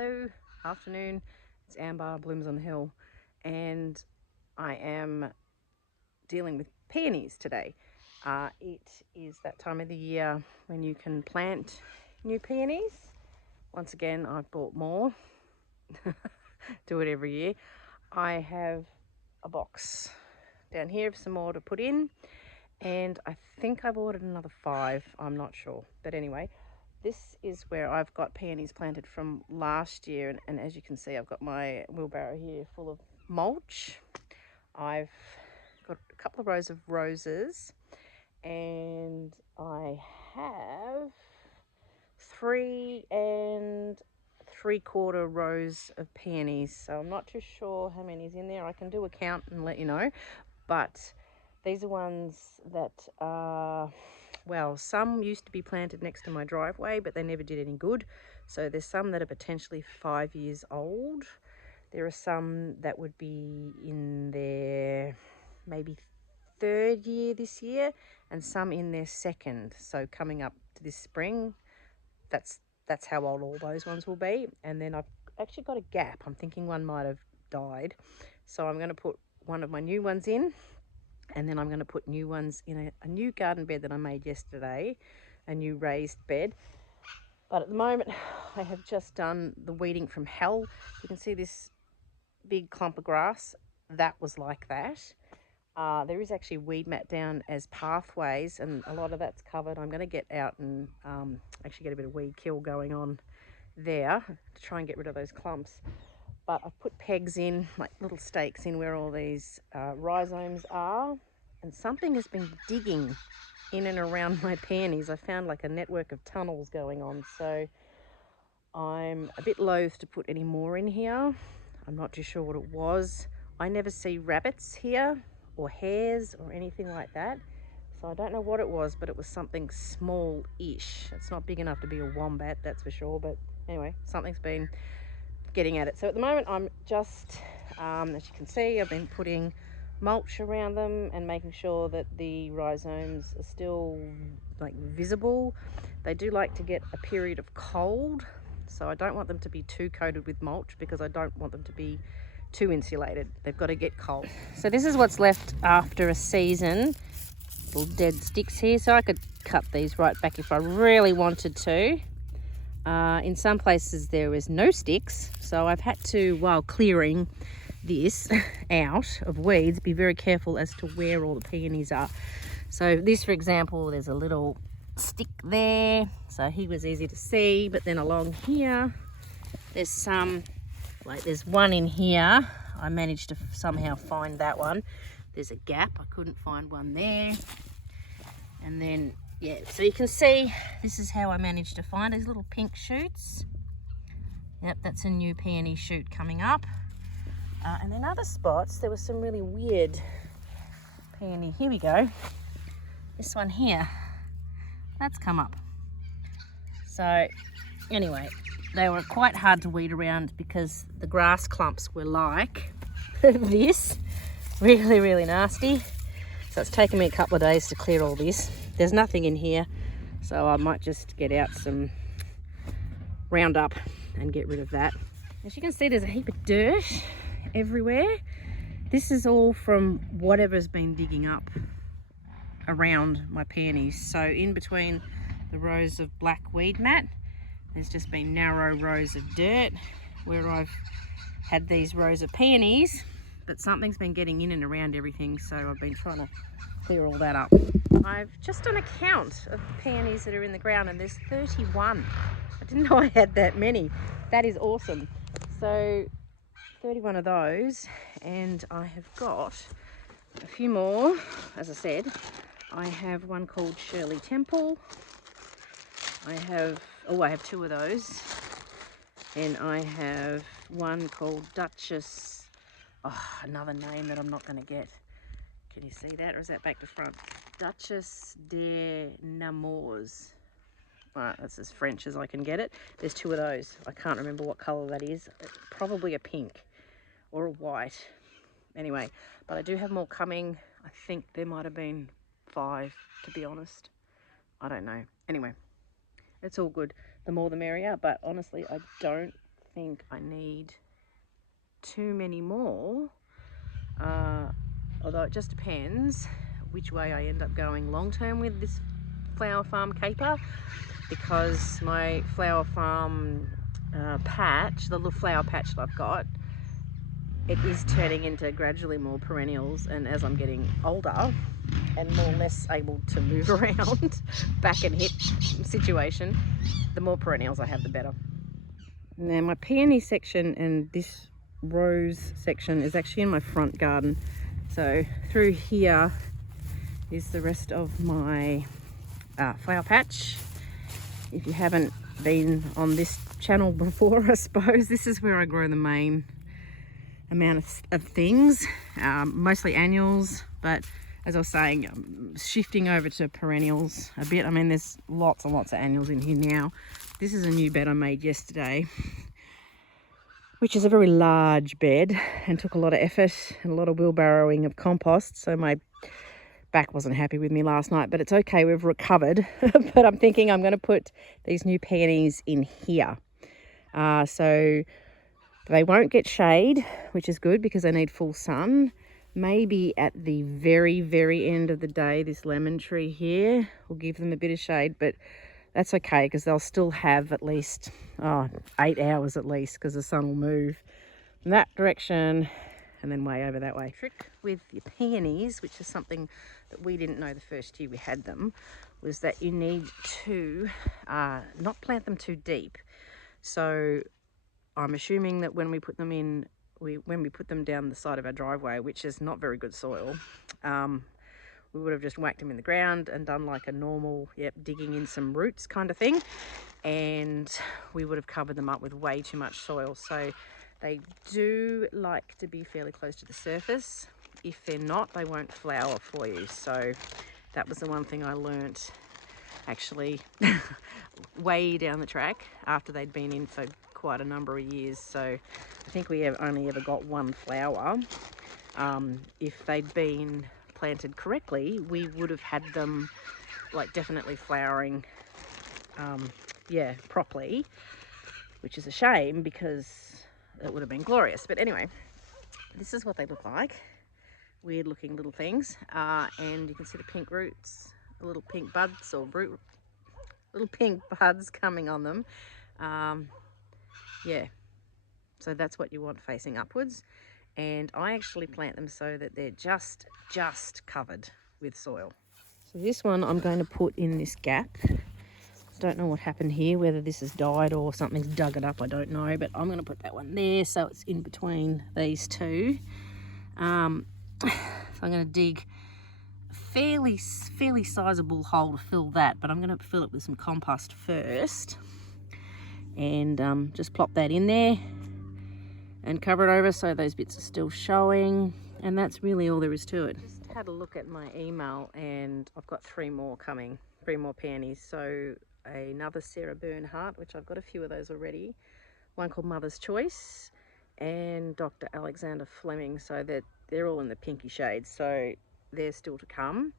Hello, afternoon. It's Amber, Blooms on the Hill, and I am dealing with peonies today. It is that time of the year when you can plant new peonies. Once again, I've bought more. Do it every year. I have a box down here of some more to put in, and I think I've ordered another 5. I'm not sure, but anyway. This is where I've got peonies planted from last year, and as you can see, I've got my wheelbarrow here full of mulch. I've got a couple of rows of roses, and I have 3 3/4 rows of peonies. So I'm not too sure how many's in there. I can do a count and let you know, but these are ones that are, well, some used to be planted next to my driveway, but they never did any good. So there's some that are potentially 5 years old. There are some that would be in their maybe 3rd year this year, and some in their 2nd. So coming up to this spring, that's how old all those ones will be. And then I've actually got a gap. I'm thinking one might have died. So I'm going to put one of my new ones in, and then I'm going to put new ones in a new garden bed that I made yesterday, a new raised bed. But at the moment, I have just done the weeding from hell. You can see this big clump of grass. That was like that. There is actually weed mat down as pathways, and a lot of that's covered. I'm going to get out and actually get a bit of weed kill going on there to try and get rid of those clumps. But I've put pegs in, like little stakes in where all these rhizomes are, and something has been digging in and around my peonies. I found like a network of tunnels going on, so I'm a bit loath to put any more in here. I'm not too sure what it was. I never see rabbits here or hares or anything like that, so I don't know what it was, but it was something small-ish. It's not big enough to be a wombat, that's for sure, but anyway, something's been getting at it. So at the moment I'm just, as you can see, I've been putting mulch around them and making sure that the rhizomes are still like visible. They do like to get a period of cold, so I don't want them to be too coated with mulch because I don't want them to be too insulated. They've got to get cold. So this is what's left after a season. Little dead sticks here, so I could cut these right back if I really wanted to. In some places there is no sticks, so I've had to, while clearing this out of weeds, be very careful as to where all the peonies are. So this, for example, there's a little stick there, so he was easy to see. But then along here there's some, like there's one in here. I managed to somehow find that one. There's a gap, I couldn't find one there. And then, yeah, so you can see this is how I managed to find these little pink shoots. Yep, that's a new peony shoot coming up. And in other spots, there was some really weird peony. Here we go. This one here, that's come up. So anyway, they were quite hard to weed around because the grass clumps were like this, really, really nasty. So it's taken me a couple of days to clear all this. There's nothing in here, so I might just get out some Roundup and get rid of that. As you can see, there's a heap of dirt everywhere. This is all from whatever's been digging up around my peonies. So in between the rows of black weed mat, there's just been narrow rows of dirt where I've had these rows of peonies, but something's been getting in and around everything, so I've been trying to clear all that up. I've just done a count of the peonies that are in the ground, and there's 31. I didn't know I had that many. That is awesome. So 31 of those, and I have got a few more. As I said, I have one called Shirley Temple. I have 2 of those, and I have one called Duchess. Another name that I'm not going to get. Can you see that, or is that back to front? Duchess des Nemours. Right, that's as French as I can get it. There's 2 of those. I can't remember what colour that is. Probably a pink or a white. Anyway, but I do have more coming. I think there might have been 5, to be honest. I don't know. Anyway, it's all good. The more the merrier, but honestly, I don't think I need too many more, although it just depends which way I end up going long term with this flower farm caper, because my flower farm patch, the little flower patch that I've got, it is turning into gradually more perennials, and as I'm getting older and more less able to move around, back and hip situation, the more perennials I have, the better. Now my peony section and this rose section is actually in my front garden, so through here is the rest of my flower patch. If you haven't been on this channel before, I suppose this is where I grow the main amount of things, mostly annuals, but as I was saying, I'm shifting over to perennials a bit. I mean, there's lots and lots of annuals in here now. This is a new bed I made yesterday, which is a very large bed and took a lot of effort and a lot of wheelbarrowing of compost, so my back wasn't happy with me last night, but it's okay, we've recovered. But I'm thinking I'm going to put these new peonies in here, so they won't get shade, which is good because they need full sun. Maybe at the very, very end of the day, this lemon tree here will give them a bit of shade, but that's okay because they'll still have at least 8 hours at least, because the sun will move in that direction and then way over that way. Trick with your peonies, which is something that we didn't know the first year we had them, was that you need to not plant them too deep. So I'm assuming that when we put them in, when we put them down the side of our driveway, which is not very good soil, we would have just whacked them in the ground and done like a normal, digging in some roots kind of thing, and we would have covered them up with way too much soil. So they do like to be fairly close to the surface. If they're not, they won't flower for you. So that was the one thing I learnt actually way down the track after they'd been in for quite a number of years. So I think we have only ever got one flower. If they'd been planted correctly, we would have had them like definitely flowering properly, which is a shame because it would have been glorious. But anyway, this is what they look like. Weird looking little things, and you can see the pink roots, the little pink buds or little pink buds coming on them. So that's what you want facing upwards, and I actually plant them so that they're just covered with soil. So this one I'm going to put in this gap. Don't know what happened here, whether this has died or something's dug it up, I don't know, but I'm going to put that one there so it's in between these two. So I'm going to dig a fairly sizable hole to fill that, but I'm going to fill it with some compost first, and just plop that in there and cover it over so those bits are still showing, and that's really all there is to it. Just had a look at my email and I've got 3 more coming, 3 more peonies. So another Sarah Bernhardt, which I've got a few of those already, one called Mother's Choice, and Dr. Alexander Fleming. So they're all in the pinky shades, so they're still to come.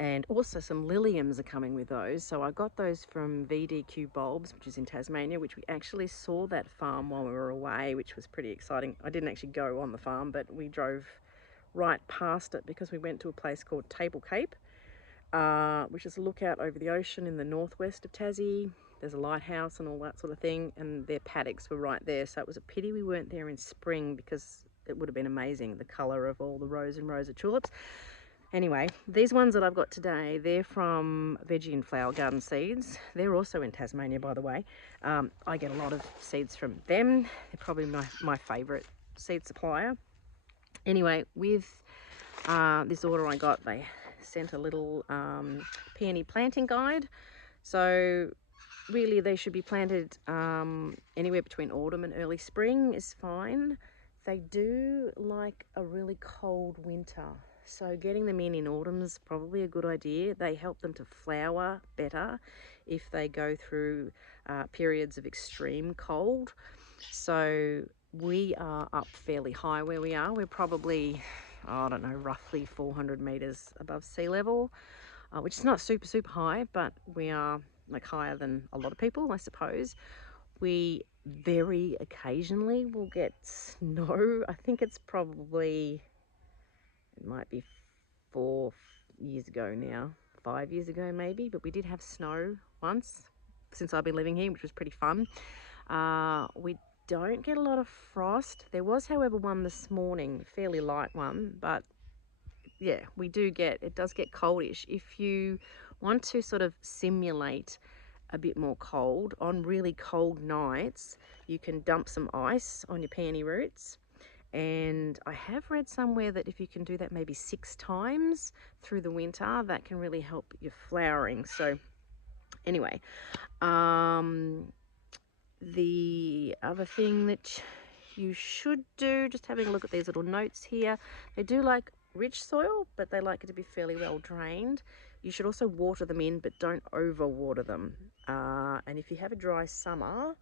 And also some liliums are coming with those. So I got those from VDQ Bulbs, which is in Tasmania, which we actually saw that farm while we were away, which was pretty exciting. I didn't actually go on the farm, but we drove right past it because we went to a place called Table Cape, which is a lookout over the ocean in the northwest of Tassie. There's a lighthouse and all that sort of thing, and their paddocks were right there. So it was a pity we weren't there in spring because it would have been amazing, the colour of all the rows and rows of tulips. Anyway, these ones that I've got today, they're from Veggie and Flower Garden Seeds. They're also in Tasmania, by the way. I get a lot of seeds from them. They're probably my favourite seed supplier. Anyway, with this order I got, they sent a little peony planting guide. So really they should be planted anywhere between autumn and early spring is fine. They do like a really cold winter, so getting them in autumn is probably a good idea. They help them to flower better if they go through periods of extreme cold. So we are up fairly high where we are. We're probably, I don't know, roughly 400 meters above sea level, which is not super high, but we are like higher than a lot of people, I suppose. We very occasionally we'll get snow. I think it's probably, it might be 4 years ago now, 5 years ago maybe, but we did have snow once since I've been living here, which was pretty fun. We don't get a lot of frost. There was, however, one this morning, fairly light one, but yeah, it does get coldish. If you want to sort of simulate a bit more cold, on really cold nights, you can dump some ice on your peony roots. And I have read somewhere that if you can do that maybe 6 times through the winter, that can really help your flowering. So anyway, the other thing that you should do, just having a look at these little notes here, they do like rich soil, but they like it to be fairly well drained. You should also water them in, but don't over water them. And if you have a dry summer,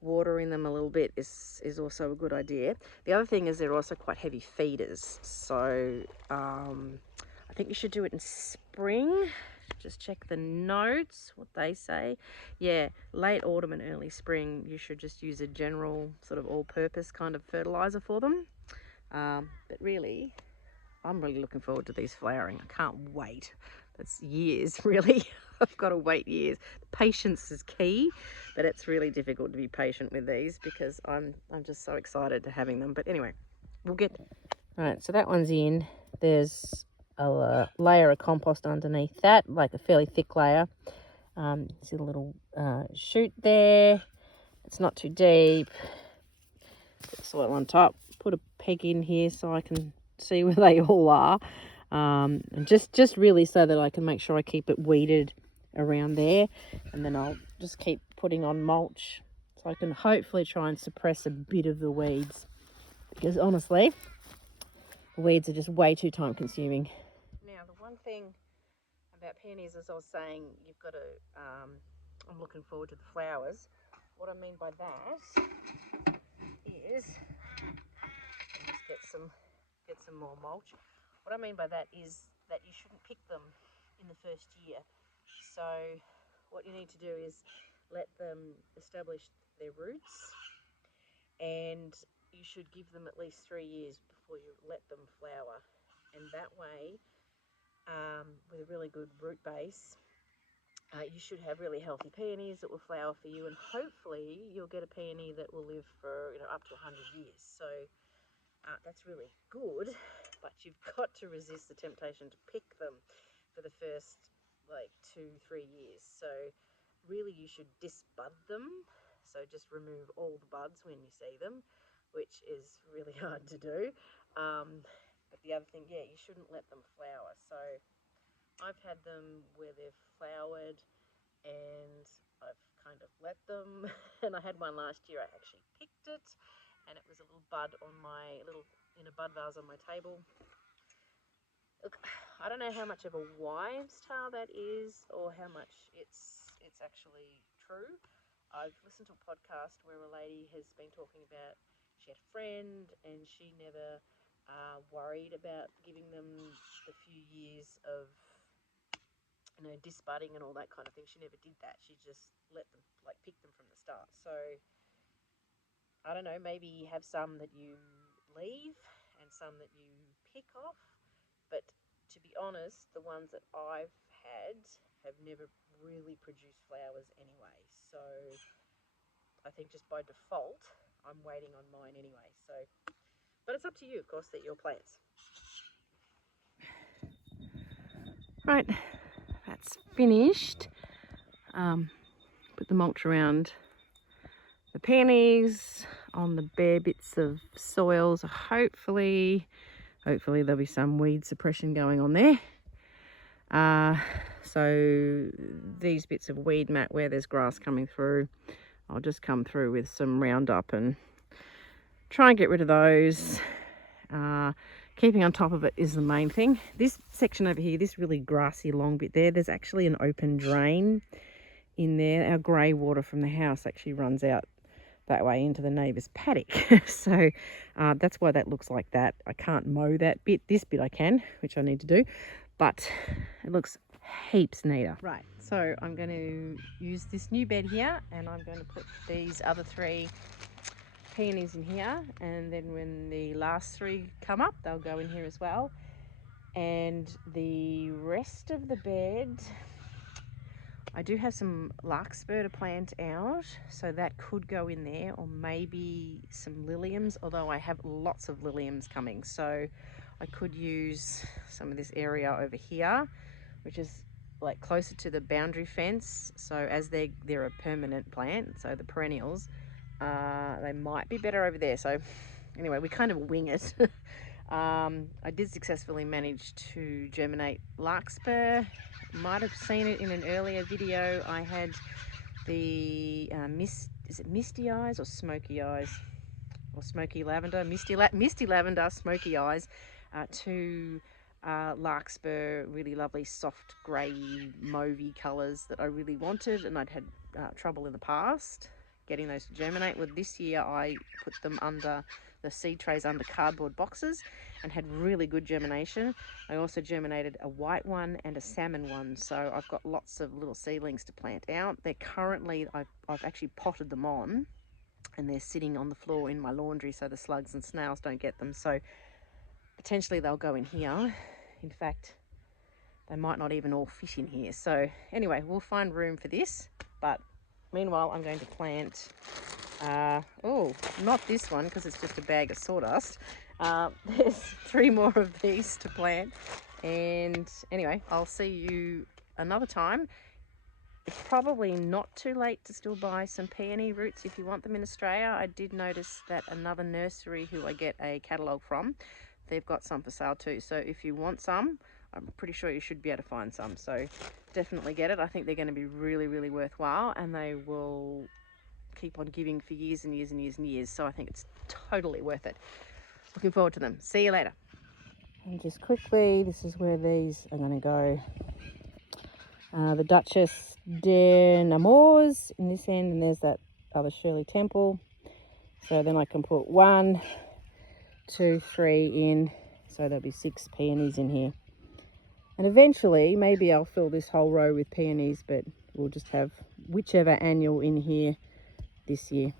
watering them a little bit is also a good idea. The other thing is they're also quite heavy feeders, so I think you should do it in spring. Just check the notes, what they say. Yeah, late autumn and early spring, you should just use a general sort of all-purpose kind of fertilizer for them. But really, I'm really looking forward to these flowering. I can't wait. That's years, really. I've got to wait years. Patience is key, but it's really difficult to be patient with these because I'm just so excited to having them. But anyway, we'll get them. All right, so that one's in. There's a layer of compost underneath that, like a fairly thick layer. See the little shoot there. It's not too deep. Put soil on top. Put a peg in here so I can see where they all are. And just really so that I can make sure I keep it weeded around there, and then I'll just keep putting on mulch so I can hopefully try and suppress a bit of the weeds, because honestly the weeds are just way too time consuming. Now the one thing about peonies, as I was saying, you've got to I'm looking forward to the flowers. What I mean by that is, let's get some more mulch. What I mean by that is that you shouldn't pick them in the first year. So what you need to do is let them establish their roots, and you should give them at least 3 years before you let them flower. And that way, with a really good root base, you should have really healthy peonies that will flower for you, and hopefully you'll get a peony that will live for up to 100 years. So that's really good, but you've got to resist the temptation to pick them for the first 2-3 years. So really you should disbud them, so just remove all the buds when you see them, which is really hard to do. But the other thing, yeah, you shouldn't let them flower. So I've had them where they've flowered and I've kind of let them and I had one last year. I actually picked it and it was a little bud on my in a bud vase on my table. Look, I don't know how much of a wives' tale that is, or how much it's actually true. I've listened to a podcast where a lady has been talking about, she had a friend and she never worried about giving them the few years of disbudding and all that kind of thing. She never did that. She just let them pick them from the start. So I don't know, maybe you have some that you leave and some that you pick off, but to be honest, the ones that I've had have never really produced flowers anyway. So I think just by default, I'm waiting on mine anyway. So, but it's up to you, of course, that your plants. Right, that's finished. Put the mulch around the peonies on the bare bits of soil. So hopefully there'll be some weed suppression going on there. So these bits of weed mat where there's grass coming through, I'll just come through with some Roundup and try and get rid of those. Keeping on top of it is the main thing. This section over here, this really grassy long bit there's actually an open drain in there. Our grey water from the house actually runs out that way into the neighbour's paddock. So that's why that looks like that. I can't mow that bit. This bit I can, which I need to do, but it looks heaps neater. Right, so I'm going to use this new bed here, and I'm going to put these other 3 peonies in here, and then when the last 3 come up, they'll go in here as well. And the rest of the bed, I do have some larkspur to plant out, so that could go in there, or maybe some liliums, although I have lots of liliums coming, so I could use some of this area over here, which is like closer to the boundary fence. So as they're a permanent plant, so the perennials, they might be better over there. So anyway, we kind of wing it. I did successfully manage to germinate larkspur. Might have seen it in an earlier video. I had the is it misty eyes or smoky eyes? Or smoky lavender, misty lavender, smoky eyes, 2 larkspur, really lovely soft grey mauvey colours that I really wanted, and I'd had trouble in the past getting those to germinate. Well, this year I put them under the seed trays under cardboard boxes and had really good germination. I also germinated a white one and a salmon one, so I've got lots of little seedlings to plant out. They're currently, I've actually potted them on, and they're sitting on the floor in my laundry so the slugs and snails don't get them. So potentially they'll go in here. In fact, they might not even all fit in here. So anyway, we'll find room for this. But meanwhile, I'm going to plant, oh, not this one because it's just a bag of sawdust. There's 3 more of these to plant. And anyway, I'll see you another time. It's probably not too late to still buy some peony roots if you want them in Australia. I did notice that another nursery who I get a catalogue from, they've got some for sale too. So if you want some, I'm pretty sure you should be able to find some. So definitely get it. I think they're going to be really, really worthwhile, and they will keep on giving for years and years and years and years. So I think it's totally worth it. Looking forward to them. See you later. And just quickly, this is where these are going to go. The Duchess de Nemours in this end, and there's that other Shirley Temple. So then I can put 1, 2, 3 in, so there'll be 6 peonies in here. And eventually, maybe I'll fill this whole row with peonies, but we'll just have whichever annual in here this year.